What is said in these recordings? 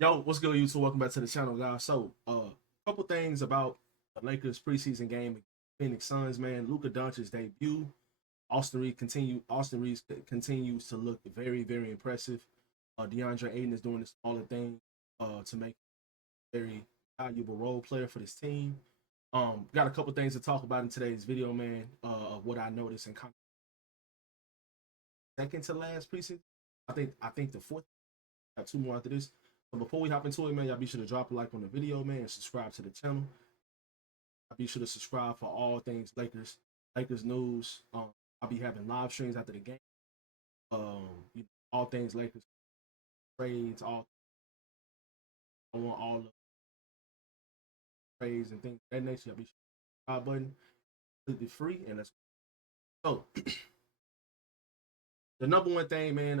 Yo, what's good, YouTube? Welcome back to the channel, guys. So, couple things about the Lakers preseason game against Phoenix Suns, man. Luka Doncic's debut. Austin Reeves continues to look very, very impressive. Deandre Ayton is doing the smaller thing to make a very valuable role player for this team. Got a couple things to talk about in today's video, man. Of what I noticed in second to last preseason. I think the fourth. Got two more after this. But before we hop into it, man, y'all be sure to drop a like on the video, man, and subscribe to the channel. I'll be sure to subscribe for all things Lakers news. I'll be having live streams after the game. All things Lakers trades, all I want all the trades and things of that nature. Y'all be sure to subscribe button, completely free, and let's go. So the number one thing, man,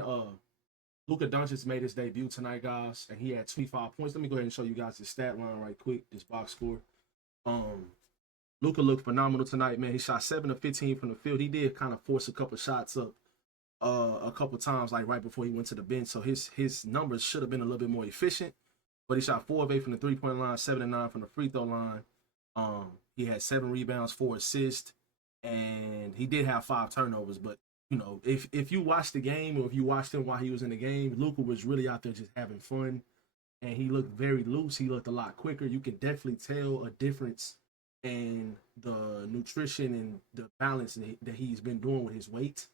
Luka Doncic made his debut tonight, guys, and he had 25 points. Let me go ahead and show you guys his stat line right quick, this box score. Luka looked phenomenal tonight, man. He shot 7 of 15 from the field. He did kind of force a couple shots up a couple times, like right before he went to the bench. So his numbers should have been a little bit more efficient. But he shot 4 of 8 from the three-point line, 7 of 9 from the free throw line. He had 7 rebounds, 4 assists, and he did have 5 turnovers. But if you watched the game or if you watched him while he was in the game, Luka was really out there just having fun, and he looked very loose. He looked a lot quicker. You can definitely tell a difference in the nutrition and the balance that he's been doing with his weight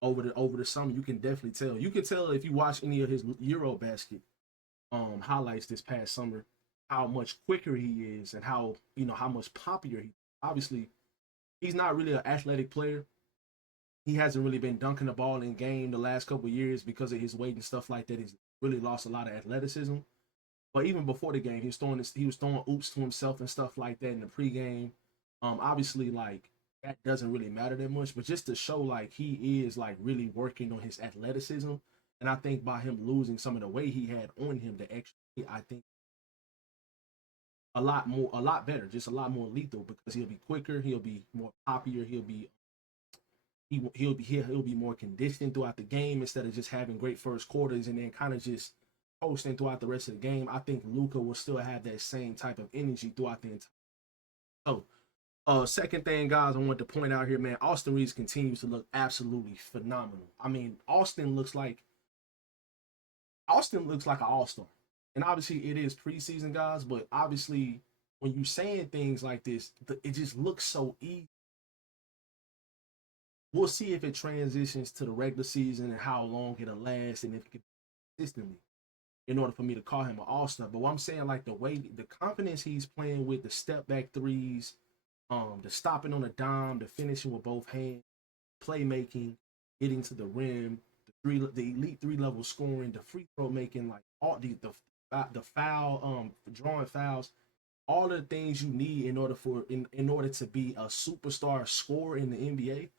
over the summer. You can definitely tell. You can tell if you watch any of his EuroBasket highlights this past summer how much quicker he is and how much popular he. Obviously, he's not really an athletic player. He hasn't really been dunking the ball in game the last couple of years because of his weight and stuff like that. He's really lost a lot of athleticism. But even before the game, he was throwing oops to himself and stuff like that in the pregame. Obviously, like that doesn't really matter that much, but just to show like he is like really working on his athleticism. And I think by him losing some of the weight he had on him, the extra, I think a lot better, just a lot more lethal because he'll be quicker, he'll be more popular, he'll be more conditioned throughout the game instead of just having great first quarters and then kind of just posting throughout the rest of the game. I think Luka will still have that same type of energy throughout the entire. So, second thing, guys, I want to point out here, man, Austin Reeves continues to look absolutely phenomenal. I mean, Austin looks like an all-star. And obviously it is preseason, guys, but obviously when you're saying things like this, it just looks so easy. We'll see if it transitions to the regular season and how long it'll last and if it can consistently in order for me to call him an all-star. But what I'm saying, like the confidence he's playing with, the step back threes, the stopping on a dime, the finishing with both hands, playmaking, getting to the rim, the elite 3 level scoring, the free throw making, like all the foul, drawing fouls, all the things you need in order to be a superstar scorer in the NBA.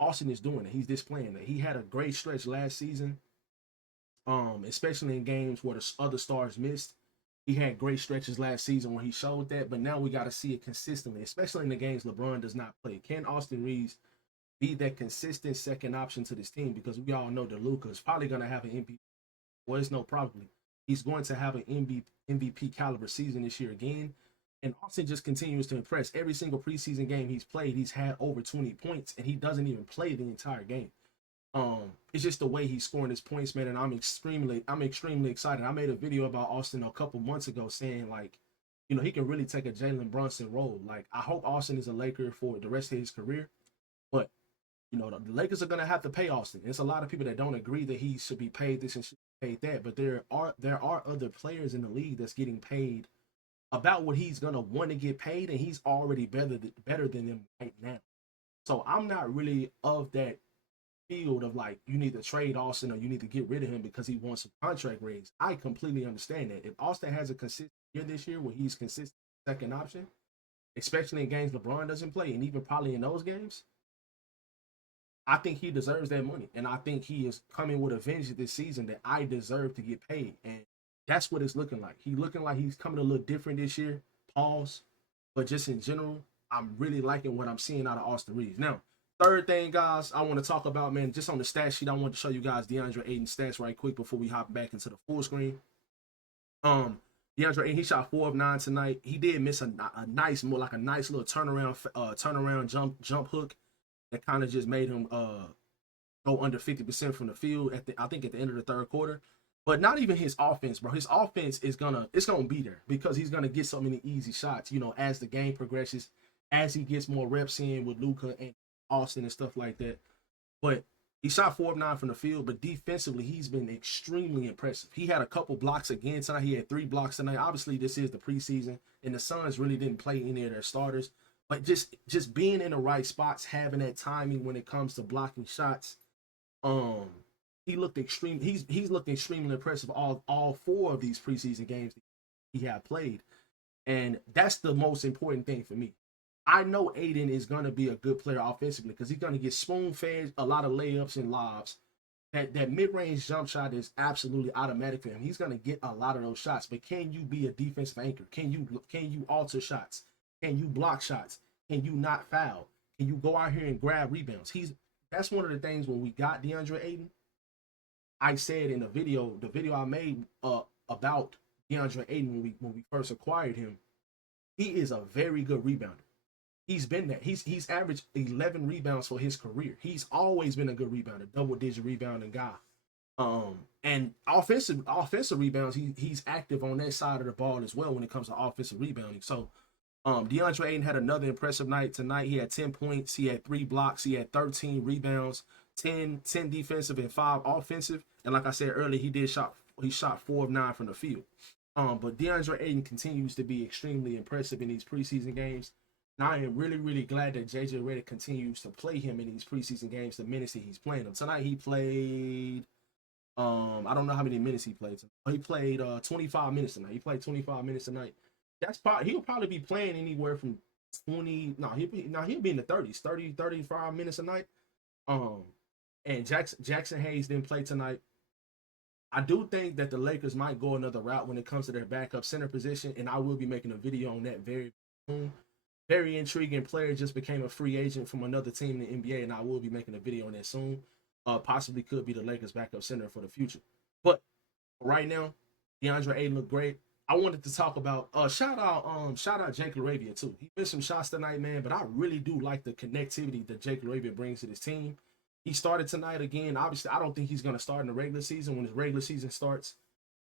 Austin is doing it. He's displaying it. He had a great stretch last season, especially in games where the other stars missed. He had great stretches last season where he showed that, but now we got to see it consistently, especially in the games LeBron does not play. Can Austin Reeves be that consistent second option to this team? Because we all know that Luka is probably going to have an MVP. Well, it's no probably. He's going to have an MVP caliber season this year again. And Austin just continues to impress. Every single preseason game he's played, he's had over 20 points, and he doesn't even play the entire game. It's just the way he's scoring his points, man, and I'm extremely excited. I made a video about Austin a couple months ago saying like, he can really take a Jalen Brunson role. Like, I hope Austin is a Laker for the rest of his career, but the Lakers are gonna have to pay Austin. There's a lot of people that don't agree that he should be paid this and should be paid that, but there are other players in the league that's getting paid about what he's gonna want to get paid, and he's already better than them right now. So I'm not really of that field of like you need to trade Austin or you need to get rid of him because he wants a contract raise. I completely understand that. If Austin has a consistent year this year where he's consistent second option, especially in games LeBron doesn't play, and even probably in those games, I think he deserves that money. And I think he is coming with a vengeance this season that I deserve to get paid. And that's what it's looking like. He's looking like he's coming a little different this year. Pause. But just in general, I'm really liking what I'm seeing out of Austin Reeves. Now, third thing, guys, I want to talk about, man, just on the stat sheet, I want to show you guys DeAndre Ayton stats right quick before we hop back into the full screen. Um, Deandre Ayton, he shot 4 of 9 tonight. He did miss a nice, more like a nice little turnaround jump hook that kind of just made him go under 50% from the field I think at the end of the third quarter. But not even his offense, bro. His offense is gonna be there because he's gonna get so many easy shots, as the game progresses, as he gets more reps in with Luka and Austin and stuff like that. But he shot 4 of 9 from the field, but defensively, he's been extremely impressive. He had a couple blocks again tonight. He had 3 blocks tonight. Obviously, this is the preseason, and the Suns really didn't play any of their starters. But just being in the right spots, having that timing when it comes to blocking shots, um, he looked extreme. He's looked extremely impressive all 4 of these preseason games he had played, and that's the most important thing for me. I know Ayton is going to be a good player offensively because he's going to get spoon fed a lot of layups and lobs. That mid range jump shot is absolutely automatic for him. He's going to get a lot of those shots. But can you be a defensive anchor? Can you alter shots? Can you block shots? Can you not foul? Can you go out here and grab rebounds? That's one of the things when we got DeAndre Ayton. I said in the video I made about DeAndre Ayton when we first acquired him, he is a very good rebounder. He's been that. He's averaged 11 rebounds for his career. He's always been a good rebounder, double-digit rebounding guy. And offensive rebounds, he's active on that side of the ball as well when it comes to offensive rebounding. So DeAndre Ayton had another impressive night tonight. He had 10 points, he had 3 blocks, he had 13 rebounds, 10 defensive and 5 offensive. And like I said earlier, he shot 4 of 9 from the field. But DeAndre Ayton continues to be extremely impressive in these preseason games. And I am really, really glad that JJ Redick continues to play him in these preseason games, the minutes that he's playing them. Tonight he played, I don't know how many minutes he played. He played 25 minutes tonight. He played 25 minutes tonight. He'll probably be playing anywhere from 20. No, he'll be in the 30s, 30, 35 minutes a night. Um, and Jackson Hayes didn't play tonight. I do think that the Lakers might go another route when it comes to their backup center position, and I will be making a video on that very soon. Very intriguing player just became a free agent from another team in the NBA, and I will be making a video on that soon. Possibly could be the Lakers' backup center for the future. But right now, DeAndre Ayton looked great. I wanted to talk about shout out Jake LaRavia too. He missed some shots tonight, man, but I really do like the connectivity that Jake LaRavia brings to this team. He started tonight again. Obviously, I don't think he's gonna start in the regular season when his regular season starts,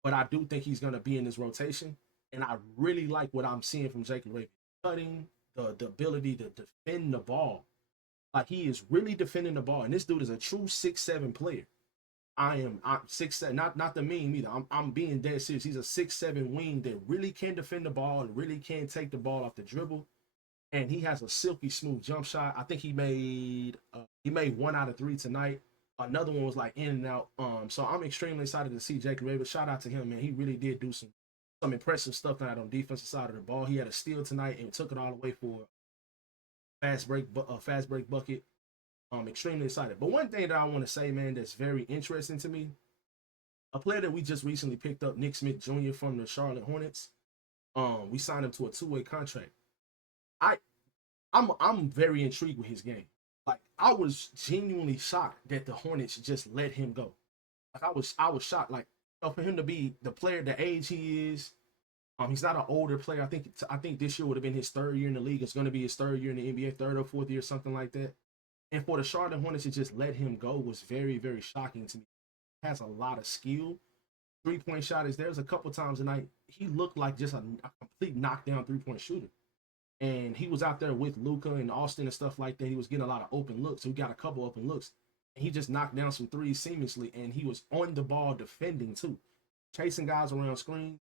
but I do think he's gonna be in this rotation. And I really like what I'm seeing from Jake LaRavia. Cutting, the ability to defend the ball. Like he is really defending the ball. And this dude is a true 6'7" player. I'm 6'7", not the meme either. I'm being dead serious. He's a 6'7" wing that really can defend the ball and really can take the ball off the dribble. And he has a silky smooth jump shot. I think he made 1 out of 3 tonight. Another one was like in and out. So I'm extremely excited to see Jake Raver. Shout out to him, man. He really did do some impressive stuff tonight on the defensive side of the ball. He had a steal tonight and took it all the way for a fast break bucket. I'm extremely excited. But one thing that I want to say, man, that's very interesting to me, a player that we just recently picked up, Nick Smith Jr. from the Charlotte Hornets. We signed him to a 2-way contract. I I'm very intrigued with his game. Like I was genuinely shocked that the Hornets just let him go. Like I was shocked. Like for him to be the player, the age he is, he's not an older player. I think this year would have been his 3rd year in the league. It's going to be his 3rd year in the NBA, 3rd or 4th year, something like that. And for the Charlotte Hornets to just let him go was very, very shocking to me. He has a lot of skill. 3-point shot is there's a couple times tonight he looked like just a complete knockdown 3-point shooter. And he was out there with Luka and Austin and stuff like that. He was getting a lot of open looks. So he got a couple open looks. And he just knocked down some threes seamlessly. And he was on the ball defending too. Chasing guys around screen.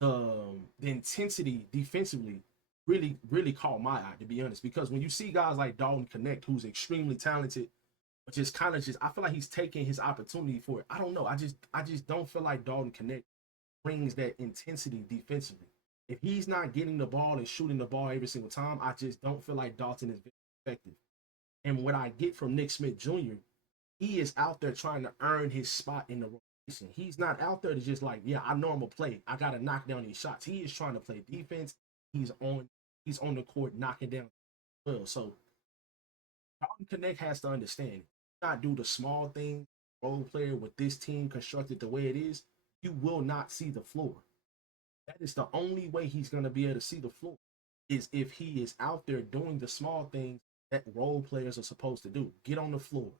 The intensity defensively really, really caught my eye, to be honest. Because when you see guys like Dalton Knecht, who's extremely talented, but I feel like he's taking his opportunity for it. I don't know. I just don't feel like Dalton Knecht brings that intensity defensively. If he's not getting the ball and shooting the ball every single time, I just don't feel like Dalton is very effective. And what I get from Nick Smith Jr., he is out there trying to earn his spot in the rotation. He's not out there to just like, yeah, I know I'm gonna play. I gotta knock down these shots. He is trying to play defense. He's on the court knocking down well. So Dalton Connect has to understand, not do the small thing. Role player with this team constructed the way it is, you will not see the floor. That is the only way he's going to be able to see the floor, is if he is out there doing the small things that role players are supposed to do. Get on the floor,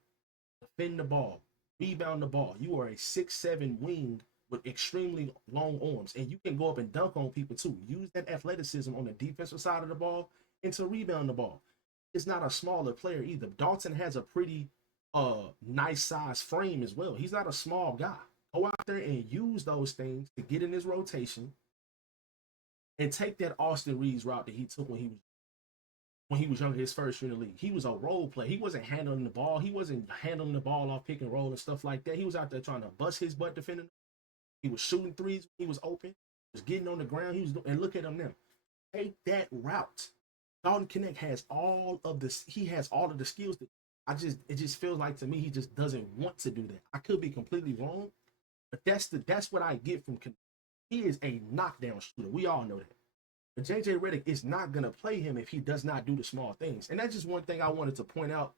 defend the ball, rebound the ball. You are a 6'7" wing with extremely long arms, and you can go up and dunk on people too. Use that athleticism on the defensive side of the ball and to rebound the ball. It's not a smaller player either. Dalton has a pretty nice size frame as well. He's not a small guy. Go out there and use those things to get in his rotation and take that Austin Reaves route that he took when he was younger, his first year in the league. He was a role player. He wasn't handling the ball. He wasn't handling the ball off pick and roll and stuff like that. He was out there trying to bust his butt defending. He was shooting threes when he was open. He was getting on the ground. And look at him now. Take that route. Dalton Knecht has all of this. He has all of the skills that it just feels like to me he just doesn't want to do that. I could be completely wrong, but that's what I get from Knecht. He is a knockdown shooter. We all know that. But JJ Redick is not gonna play him if he does not do the small things. And that's just one thing I wanted to point out.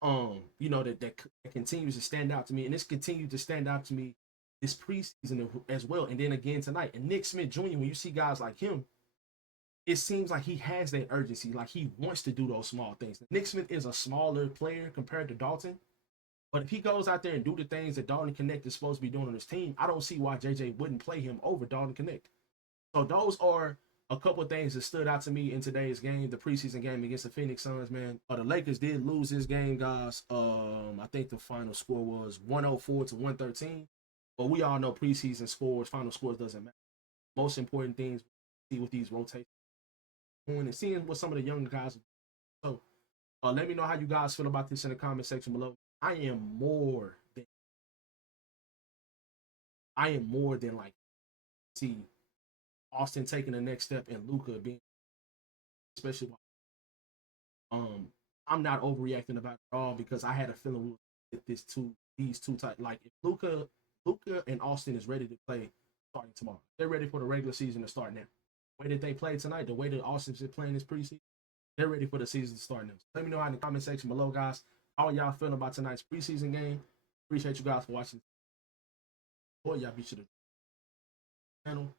That continues to stand out to me, and this continued to stand out to me this preseason as well, and then again tonight. And Nick Smith Jr., when you see guys like him, it seems like he has that urgency, like he wants to do those small things. Nick Smith is a smaller player compared to Dalton, but if he goes out there and do the things that Dalton Knecht is supposed to be doing on his team, I don't see why JJ wouldn't play him over Dalton Knecht. So those are a couple of things that stood out to me in today's game, the preseason game against the Phoenix Suns, man. The Lakers did lose this game, guys. I think the final score was 104 to 113. But we all know preseason scores, final scores doesn't matter. Most important things see with these rotations and seeing what some of the younger guys are. So let me know how you guys feel about this in the comment section below. I am more than like see Austin taking the next step and Luka being, especially I'm not overreacting about it at all, because I had a feeling we would get these two type, like if Luka and Austin is ready to play starting tomorrow. They're ready for the regular season to start now. The way that they played tonight, the way that Austin's been playing this preseason, they're ready for the season to start now. So let me know in the comment section below, guys, how y'all feeling about tonight's preseason game. Appreciate you guys for watching. Boy, y'all be sure to channel.